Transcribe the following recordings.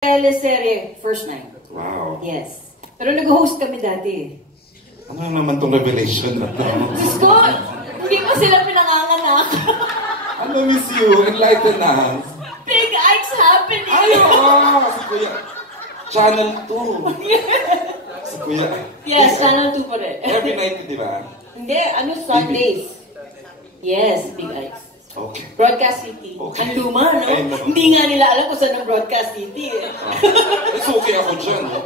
Teleserye, first time. Wow. Yes. Pero nag-host kami dati. Ano naman tong revelation na ito? Diyos ko, hindi pa sila pinanganganak. Ano, miss you? Enlighten us. Big Ike's happening. Ay, oo! Si Kuya. Channel 2. Si Kuya. Yes, Channel 2 pa rin. Every night, di ba? Hindi, Sundays. Yes, Big Ike's. Okay. Broadcast City. Okay. Ang luma, no? Hindi nga nila alam kung saan ang Broadcast City. It's okay ako dyan, no?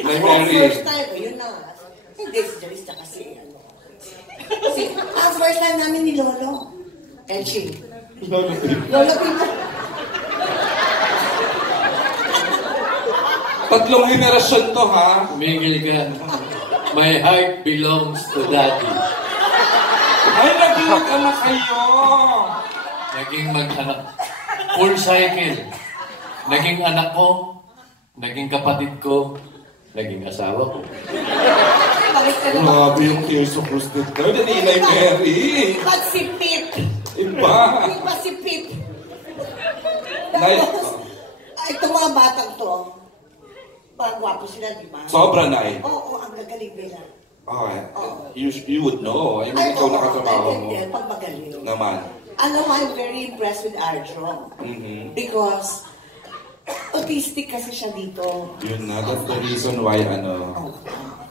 First time, yun na. Hindi, si Jalista kasi, Kasi, first time namin ni Lolo. Elchie. Lolo Pino. Lolo Pino. Tatlong henerasyon to, ha? Tumigil ka. My heart belongs to Daddy. Ay, naging mag-anak kayo! Naging mag-anak. Full cycle. Naging anak ko, naging kapatid ko, naging asawa ko. Grabe yung Tears of Rose dito. Nanilay Mary. Iba si Pip. Iba. Iba si Pip. Nay, Itong mga batang to, parang gwapo sila, di ba? sobra, Nay. Oo, ang gagaling nila. Oh, you would know. I mean, ikaw nakatrabaho mo. Hindi, pag magaling. Naman. Alam mo, I'm very impressed with Arjo. Because, autistic kasi siya dito. Yun na, that's the reason why,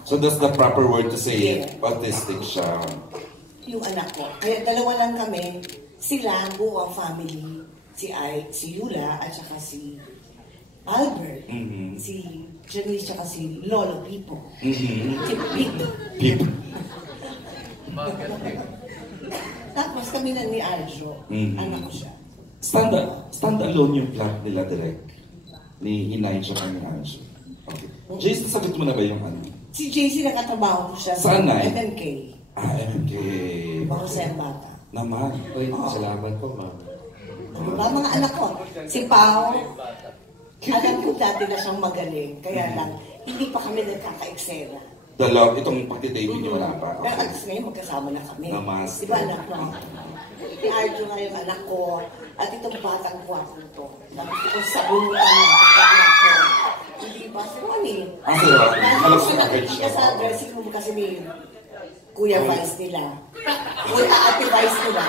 so that's the proper word to say it. Autistic siya. Yung anak ko. Kaya dalawa lang kami. Sila, buo ang family. Si Yula, at saka si Albert. Si Janice, at si Lolo Pipo. Si Pip. Pip. Tapos kami na ni Arjo. Anak ko siya. Stand alone yung plot nila direct. Ni Inay siya kami Arjo. Okay. Jace, nasagot mo na ba yung ano? Si JC nakatrabaho ko siya Saan, Nay? MMK. MMK. Mga sayang bata. Naman. Ay, salamat po, ma'am. Diba, mga anak ko? Si Pao, alam ko dati na siyang magaling. Kaya lang, hindi pa kami nagkaka-eksena. Itong pagtitaping niyo wala pa. Pero at least ngayon magkasama na kami. Namaste. Diba anak ko? Si Arjo nga yung anak ko. At itong batang guwapo to. Tapos itong sabunutan na anak ko. Hindi ba? Si Ronnie. Si Ronnie. Halos Kasi na nakikita sa dressing room kasi ni Kuya Vice nila. Kuya Ate Vice nila.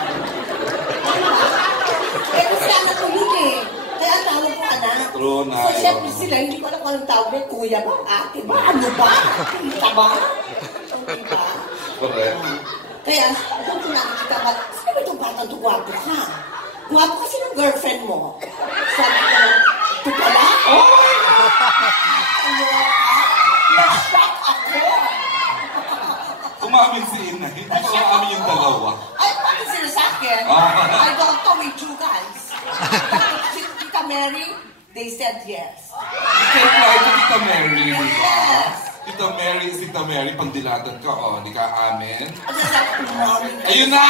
Eh kasi anak ko yun eh. Kaya ang tawag ko anak. True na. So syempre sila, hindi ko alam kung anong tawag niya. Kuya ba? Ate ba? Ano ba? Tita ba? Diba? Correct. Kaya, doon ko nakikita ka, sino ba itong batang to? Gwapo ka? Gwapo kasi ng girlfriend mo. Sabi ko, ito pala? Oh! Ano ka? Na-shock ako. Umamin si Inay. Hindi ko umamin yung dalawa. Ay, bakit sila sa akin? I don't know with you guys. Si Tita Mary, they said yes. Ikaw na ito, Tita Mary. Yes. Tita Mary, pandilatan ka, Hindi ka amin. At sabi ko, Ayun na!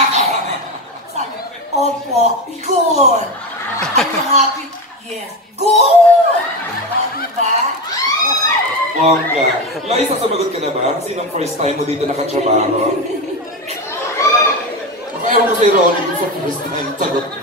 sabi, opo, good. Are you happy? Yes. Good! Diba? Bongga. Loisa, sumagot ka na ba? Sinong first time mo dito nakatrabaho? Ewan ko kay Ronnie kung sa first time sagot mo.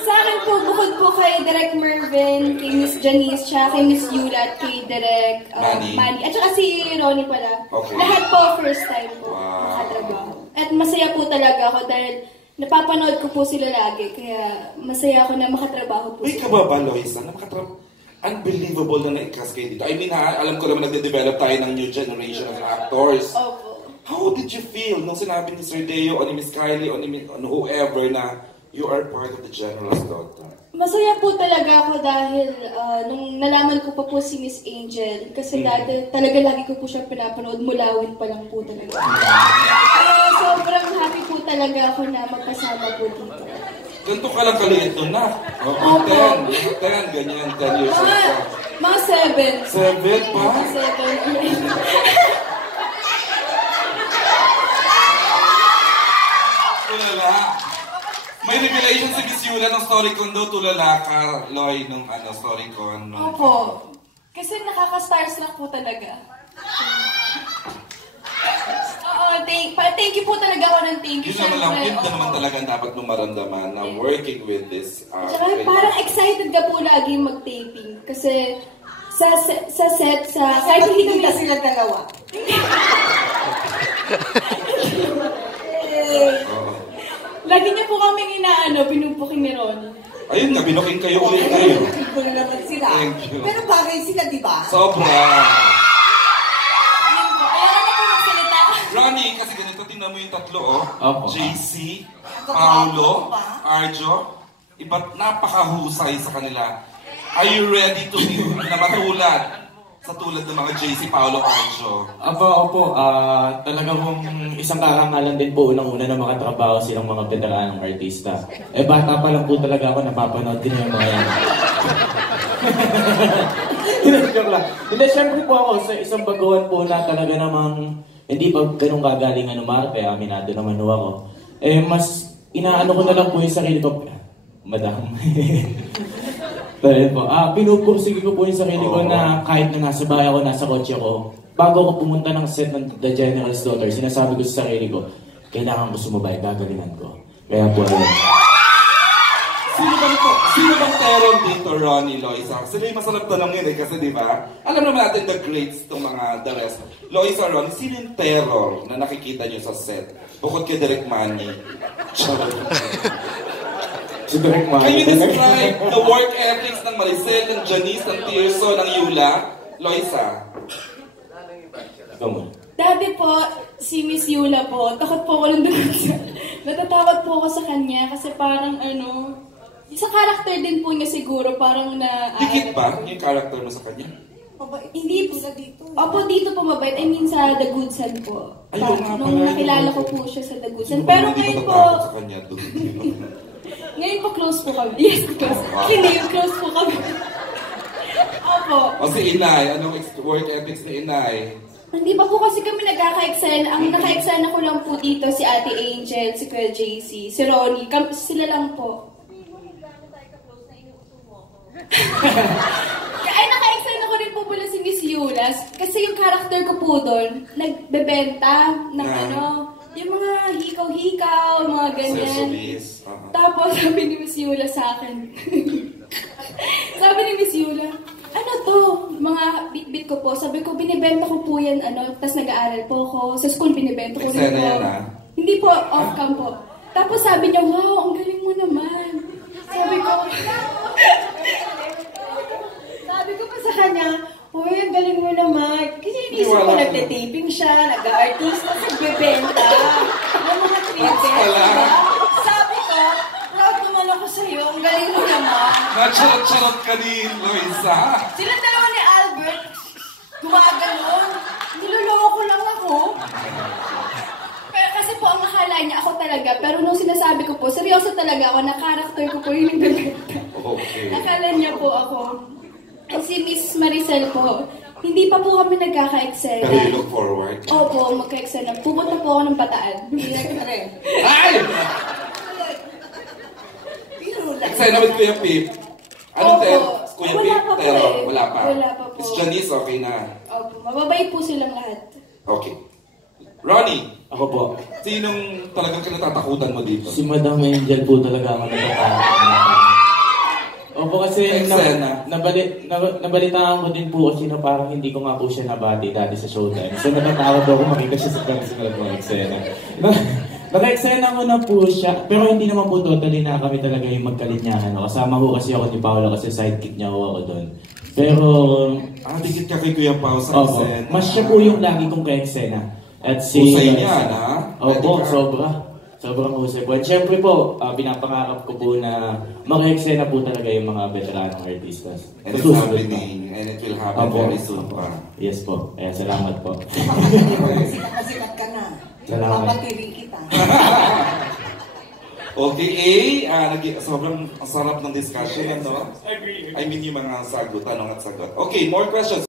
Sa akin po, bukod po kay Direk Mervin, kay Miss Janice, tsaka kay Miss Yula, at kay Direk Manny. At saka si Ronnie pala. Okay. Lahat po first time po Wow. nakatrabaho. At masaya po talaga ako dahil napapanood ko po sila lagi. Kaya masaya ako na makatrabaho po May sila. ka ba, Loisa, na unbelievable na na-cast kayo dito. I mean, alam ko naman nagde-develop tayo ng new generation of actors. Opo. How did you feel nung sinabi ni Sir Deo o ni Miss Kylie o ni whoever na you are part of the General's Daughter? Masaya po talaga ako dahil nung nalaman ko pa po si Miss Angel, kasi dati talaga lagi ko po siya pinapanood, mulawin pa lang po talaga. Kaya sobrang happy po talaga ako na magkasama po dito. Ganito ka lang kaliit nun na. 10, ganyan, 10 years old ka. Mga 7. 7 pa? 7. Tulala. May revelation si Miss Yula ng Storycon daw, tulala ka, Loy, nung Storycon. Opo. Kasi nakaka-starstruck po talaga. Oo, thank you po talaga ako ng thank you. Yun naman Syempre, naman talaga dapat mong maramdaman na working with this. Tsaka parang excited ka po lagi mag-taping. Kasi sa set, kahit hindi kami... Kita sila dalawa. Lagi niya po kaming pinupuking ni Ronnie. Ayun nga, binuking kayo ulit kayo. Binuking ko na naman sila. Thank you. Pero bagay sila, di ba? Sobra. Ayun po. Ayaw na po magsalita. Ronnie, kasi ganito, tingnan mo yung tatlo, oh. Opo. JC, Paolo, Arjo. Iba't napakahusay sa kanila. Are you ready to be na matulad sa tulad ng mga JC, Paolo, Arjo? Opo. Talaga pong isang karangalan din po unang-una na makatrabaho silang mga veteranong artista. Bata pa lang po talaga ako, napapanood din yung mga yan. Joke lang. Hindi, syempre po ako sa isang baguhan po na talaga namang hindi pa ganun kagaling umarte, aminado naman ho ako. Mas inaano ko na lang po yung sarili ko. Madam. Dahil po, pinupursige ko po yung sarili ko na kahit na nasa bahay ako, nasa kotse ko, bago ako pumunta ng set ng The General's Daughter, sinasabi ko sa sarili ko, kailangan ko sumabay, gagalingan ko. Kaya po, Sino bang terror dito, Ronnie, Loisa? Kasi may masarap tanongin kasi di ba? Alam naman natin the greats itong mga the rest. Loisa, Ronnie, sino yung terror na nakikita nyo sa set? Bukod kay Direk Manny. si Direk Can you describe the work ethics ng Maricel, ng Janice, ng Tirso, ng Yula? Loisa? Ikaw mo. Dati po, si Miss Yula po, takot po ako ng natatakot po ako sa kanya kasi parang sa character din po niya siguro parang na... Dikit ba yung character mo sa kanya? Hindi po. Dito. Opo, dito po mabait. I mean sa The Good Son po. Ayun nga Nung pala, nakilala ko po siya sa The Good Son. Pero ngayon po... sa kanya doon. Ngayon po close po kami. Yes, close. Hindi, close po kami. Opo. O si Inay, anong work ethics ni Inay? Hindi pa po kasi kami nagkaka-excel. Ang naka-excel ko lang po dito si Ate Angel, si Kuya JC, si Ronnie. Sila lang po. Ay, naka-excel ako rin po pala si Miss Yulas. Kasi yung character ko po doon, nagbebenta ng yung mga hikaw-hikaw, mga ganyan. Tapos sabi ni Miss Yula sa akin, sabi ni Miss Yula, ano to? Mga bit-bit ko po. Sabi ko, binibenta ko po yan, tapos nag-aaral po ako. Sa school, binibenta ko rin po. Hindi po, off-cam po. Tapos sabi niya, wow, ang galing mo naman. Sabi ko pa sa kanya, uy, ang galing mo naman. Kasi inisip ko, nagte-taping siya, nag-artist, tapos nagbebenta. Ng mga trippets. Sabi ko, proud naman ako sa'yo, ang galing mo naman. Nacharot-charot ka ni Loisa. Silang dalawa ni Albert, gumaganon. Niloloko lang ako. Pero kasi po, ang akala niya ako talaga. Pero nung sinasabi ko po, seryoso talaga ako, na character ko po yung nagbebenta. Okay. Akala niya po ako. At si Miss Maricel po, hindi pa po kami nagkaka-excel. Pero you look forward. Opo, magka-excel na. Pupunta po ako ng Bataan. Ay! Eksena with Kuya Pip. Anong Kuya Pip? Pero wala pa. Wala pa po. Miss Janice, okay na. Opo, mababait po silang lahat. Okay. Ronnie, Ako po. sinong talagang kinatatakutan mo dito? Si Madam Angel po talaga ako natatakot. Opo, kasi nabalitaan ko din po kasi na parang hindi ko nga po siya nabati dati sa Showtime. So natatakot ako makita siya sa pagsimulat ng eksena. Naka-eksena ko na po siya, pero hindi naman po totally na kami talaga yung magkalinyahan. Kasama ko kasi ako ni Paolo kasi sidekick niya ako doon. Pero... dikit ka kay Kuya Pao sa eksena. Mas siya po yung lagi kong ka-eksena. At si... Husay niya, na? Opo, sobra. Sobrang husay po. At syempre po, pinapangarap ko po na maka-eksena po talaga yung mga veteranong artistas. And it's happening. And it will happen very soon pa. Yes po. Kaya salamat po. Sikat ka na. Salamat. Papatirin kita. Okay, sobrang sarap ng discussion, I mean yung mga sagot, tanong at sagot. Okay, more questions.